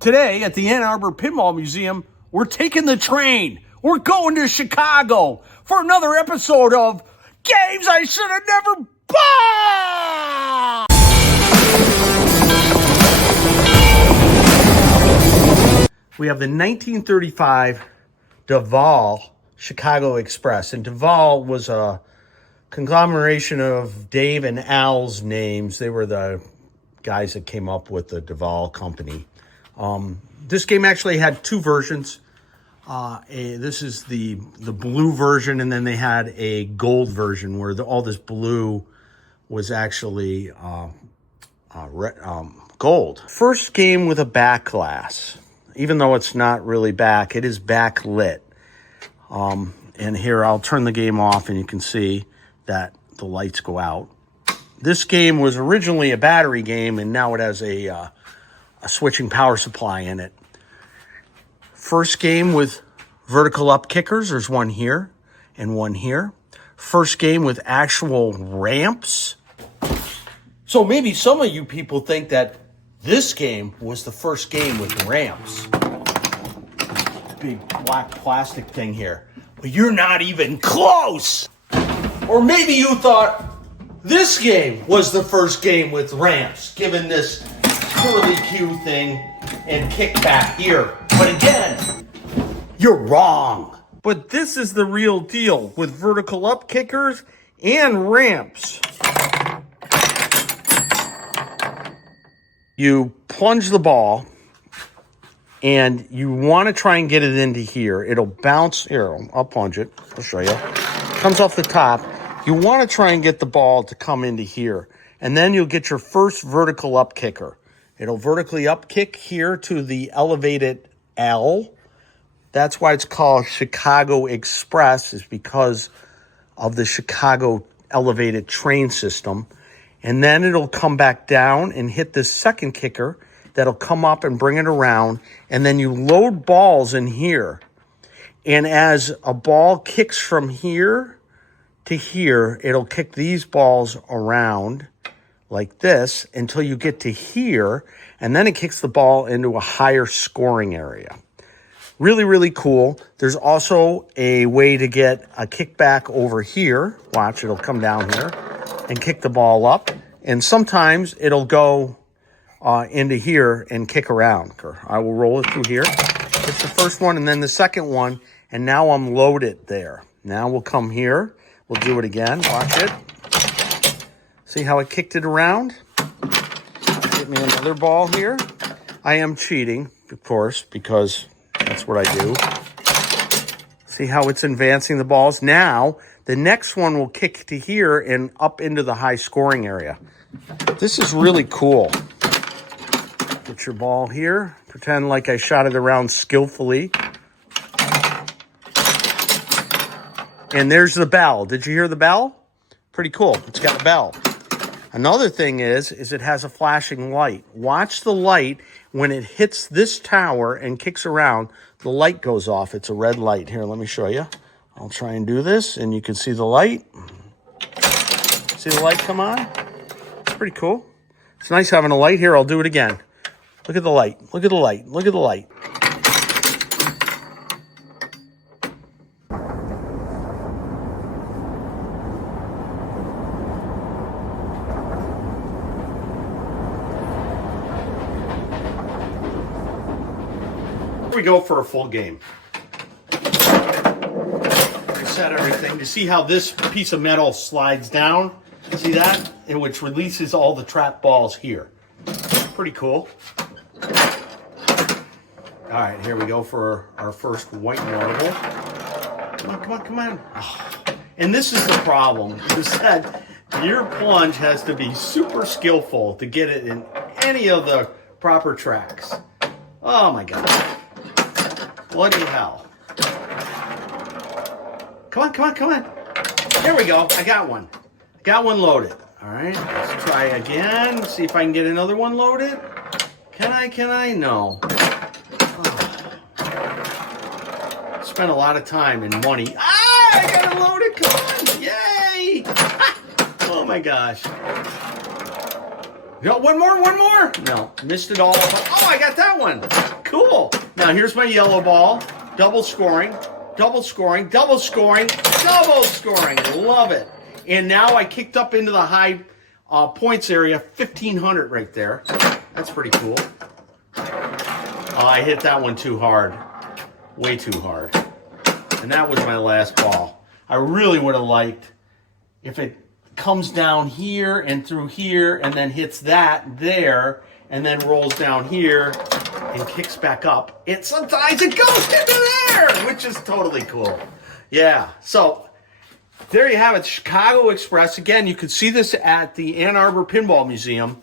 Today at the Ann Arbor Pinball Museum, we're taking the train. We're going to Chicago for another episode of Games I Should Have Never Bought! We have the 1935 Daval Chicago Express. And Daval was a conglomeration of Dave and Al's names. They were the guys that came up with the Daval company. This game actually had two versions. This is the blue version, and then they had a gold version where all this blue was actually gold. First game with a back glass. Even though it's not really back, it is backlit. And here, I'll turn the game off, and you can see that the lights go out. This game was originally a battery game, and now it has a switching power supply in it. First game with vertical upkickers. There's one here and one here. First game with actual ramps. So maybe some of you people think that this game was the first game with ramps. Big black plastic thing here. But you're not even close. Or maybe you thought this game was the first game with ramps, given this curly Q thing and kickback here. But again, you're wrong. But this is the real deal with vertical upkickers and ramps. You plunge the ball and you want to try and get it into here. It'll bounce. Here, I'll plunge it. I'll show you. Comes off the top. You want to try and get the ball to come into here. And then you'll get your first vertical upkicker. It'll vertically upkick here to the elevated L. That's why it's called Chicago Express, is because of the Chicago elevated train system. And then it'll come back down and hit this second kicker that'll come up and bring it around. And then you load balls in here. And as a ball kicks from here to here, it'll kick these balls around like this until you get to here, and then it kicks the ball into a higher scoring area. Really, really cool. There's also a way to get a kickback over here. Watch, it'll come down here and kick the ball up, and sometimes it'll go into here and kick around. I will roll it through here. It's the first one, and then the second one, and now I'm loaded there. Now we'll come here. We'll do it again. Watch it. See how I kicked it around? Get me another ball here. I am cheating, of course, because that's what I do. See how it's advancing the balls? Now, the next one will kick to here and up into the high scoring area. This is really cool. Get your ball here. Pretend like I shot it around skillfully. And there's the bell. Did you hear the bell? Pretty cool. It's got a bell. Another thing is it has a flashing light. Watch the light. When it hits this tower and kicks around, the light goes off. It's a red light. Here, let me show you. I'll try and do this, and you can see the light. See the light come on? It's pretty cool. It's nice having a light. Here, I'll do it again. Look at the light. Look at the light. Look at the light. We go for a full game. Reset everything to see how this piece of metal slides down. See that? And which releases all the trap balls here. Pretty cool. All right, here we go for our first white marble. Come on, come on, come on. Oh. And this is the problem, is that your plunge has to be super skillful to get it in any of the proper tracks. Oh my God. Bloody hell. Come on, come on, come on. There we go. I got one. Got one loaded. All right, let's try again. See if I can get another one loaded. Can I? No. Oh. Spent a lot of time and money. Ah, I got it loaded. Come on. Yay. Oh my gosh. No, one more. No, missed it all. Oh, I got that one. Cool. Now here's my yellow ball. Double scoring. Double scoring. Double scoring. Double scoring. Love it. And now I kicked up into the high points area. 1,500 right there. That's pretty cool. Oh, I hit that one too hard. Way too hard. And that was my last ball. I really would have liked if it comes down here and through here and then hits that there and then rolls down here and kicks back up. And sometimes it goes into there, which is totally cool. Yeah, so there you have it, Chicago Express. Again, you can see this at the Ann Arbor Pinball Museum.